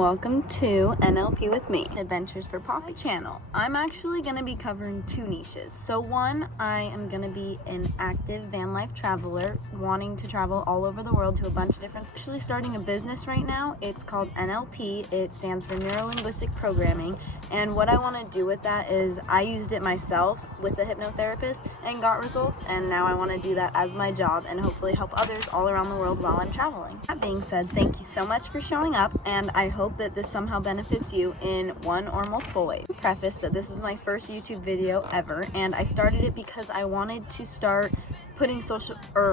welcome to NLP with me, Adventures for Poppy channel. I'm actually going to be covering two niches. So one, I am going to be an active van life traveler wanting to travel all over the world to a bunch of different, actually starting a business right now. It's called NLP. It stands for Neuro-Linguistic Programming. And what I want to do with that is I used it myself with a hypnotherapist and got results. And now I want to do that as my job and hopefully help others all around the world while I'm traveling. That being said, thank you so much for showing up, and I hope that this somehow benefits you in one or multiple ways. Preface that this is my first YouTube video ever, and I started it because I wanted to start putting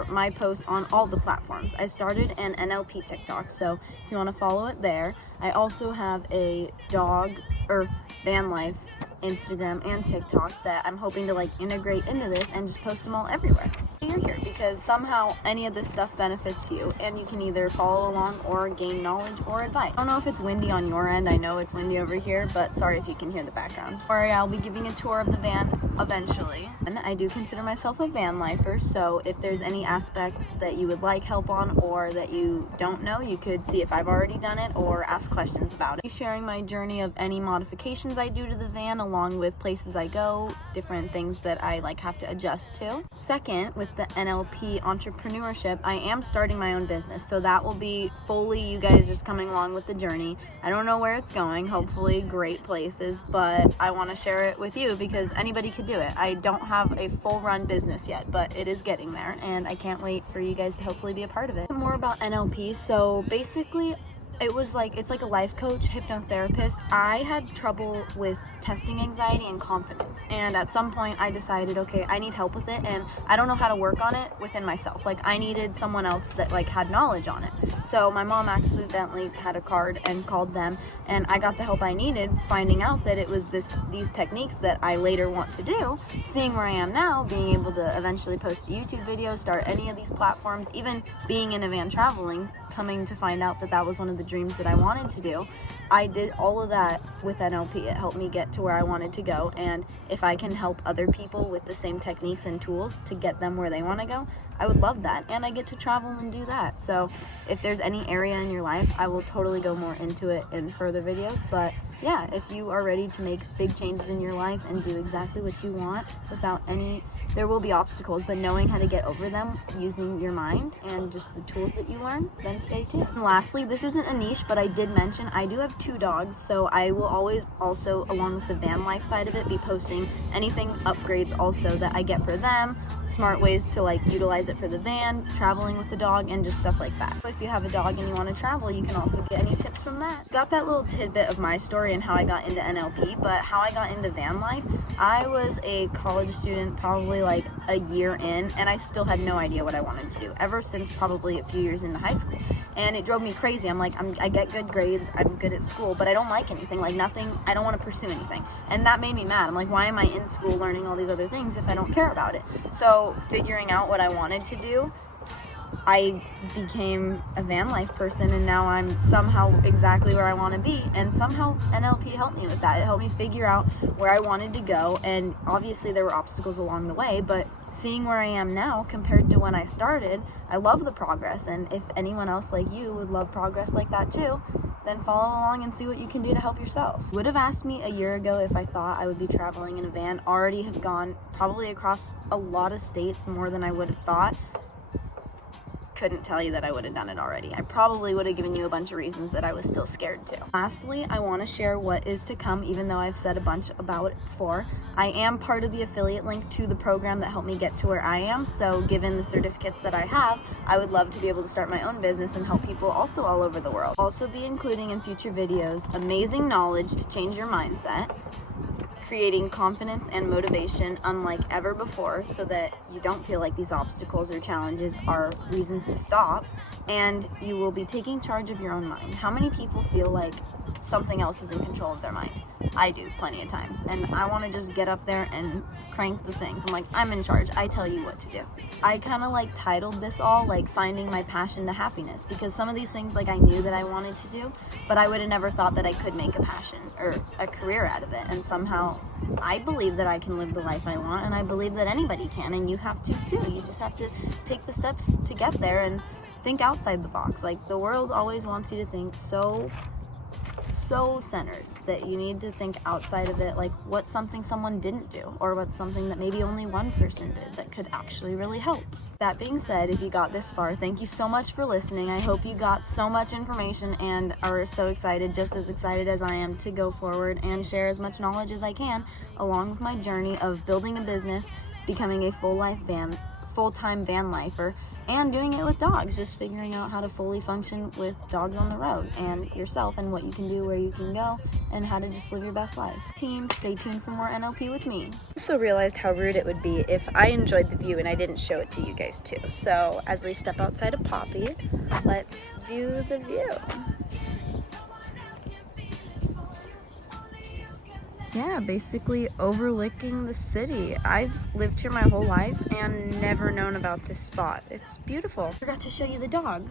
my posts on all the platforms. I started an NLP TikTok, so if you want to follow it there. I also have a dog or van life Instagram and TikTok that I'm hoping to integrate into this and just post them all everywhere. You're here because somehow any of this stuff benefits you, and you can either follow along or gain knowledge or advice. I don't know if it's windy on your end. I know it's windy over here, but sorry if you can hear the background. Or I'll be giving a tour of the van eventually. And I do consider myself a van lifer, so if there's any aspect that you would like help on or that you don't know, you could see if I've already done it or ask questions about it. I'll be sharing my journey of any modifications I do to the van, along with places I go, different things that I have to adjust to. Second, with the NLP entrepreneurship, I am starting my own business, so that will be fully you guys just coming along with the journey. I don't know where it's going, hopefully great places, but I want to share it with you because anybody could do it. I don't have a full run business yet, but it is getting there, and I can't wait for you guys to hopefully be a part of it. More about NLP. So basically it's like a life coach, hypnotherapist. I had trouble with testing anxiety and confidence, and at some point I decided, okay, I need help with it, and I don't know how to work on it within myself. I needed someone else that had knowledge on it. So my mom accidentally had a card and called them, and I got the help I needed, finding out that it was these techniques that I later want to do. Seeing where I am now, being able to eventually post a YouTube video, start any of these platforms, even being in a van traveling, coming to find out that was one of the dreams that I wanted to do. I did all of that with NLP. It helped me get to where I wanted to go, and if I can help other people with the same techniques and tools to get them where they want to go, I would love that, and I get to travel and do that. So if there's any area in your life, I will totally go more into it in further videos. But yeah, if you are ready to make big changes in your life and do exactly what you want without there will be obstacles, but knowing how to get over them using your mind and just the tools that you learn, then stay tuned. And lastly, this isn't a niche, but I did mention I do have 2 dogs, so I will always also, along with the van life side of it, be posting anything upgrades also that I get for them, smart ways to utilize it for the van, traveling with the dog, and just stuff like that. If you have a dog and you want to travel, you can also get any tips from that. Got that little tidbit of my story and how I got into NLP, but how I got into van life, I was a college student probably a year in, and I still had no idea what I wanted to do ever since probably a few years into high school, and it drove me crazy. I get good grades, I'm good at school, but I don't like anything, nothing. I don't want to pursue anything, and that made me mad. I'm like, why am I in school learning all these other things if I don't care about it? So figuring out what I wanted to do, I became a van life person, and now I'm somehow exactly where I want to be, and somehow NLP helped me with that. It helped me figure out where I wanted to go, and obviously there were obstacles along the way, but seeing where I am now compared to when I started, I love the progress. And if anyone else like you would love progress like that too, then follow along and see what you can do to help yourself. Would have asked me a year ago if I thought I would be traveling in a van. Already have gone probably across a lot of states, more than I would have thought. Couldn't tell you that I would have done it already. I probably would have given you a bunch of reasons that I was still scared to. Lastly, I want to share what is to come, even though I've said a bunch about it before. I am part of the affiliate link to the program that helped me get to where I am, so given the certificates that I have, I would love to be able to start my own business and help people also all over the world. Also be including in future videos amazing knowledge to change your mindset, creating confidence and motivation unlike ever before, so that you don't feel like these obstacles or challenges are reasons to stop, and you will be taking charge of your own mind. How many people feel like something else is in control of their mind? I do plenty of times, and I want to just get up there and crank the things. I'm like, I'm in charge, I tell you what to do. I kind of titled this all finding my passion to happiness, because some of these things I knew that I wanted to do, but I would have never thought that I could make a passion or a career out of it. And somehow I believe that I can live the life I want, and I believe that anybody can, and you have to too. You just have to take the steps to get there and think outside the box. The world always wants you to think so so centered that you need to think outside of it, like what's something someone didn't do, or what's something that maybe only one person did that could actually really help. That being said, if you got this far, thank you so much for listening. I hope you got so much information and are so excited, just as excited as I am, to go forward and share as much knowledge as I can along with my journey of building a business, becoming a full-time van lifer, and doing it with dogs, just figuring out how to fully function with dogs on the road, and yourself, and what you can do, where you can go, and how to just live your best life. Team, stay tuned for more NLP with me. I also realized how rude it would be if I enjoyed the view and I didn't show it to you guys too. So as we step outside of Poppy, let's view the view. Yeah, basically overlooking the city. I've lived here my whole life and never known about this spot. It's beautiful. I forgot to show you the dog.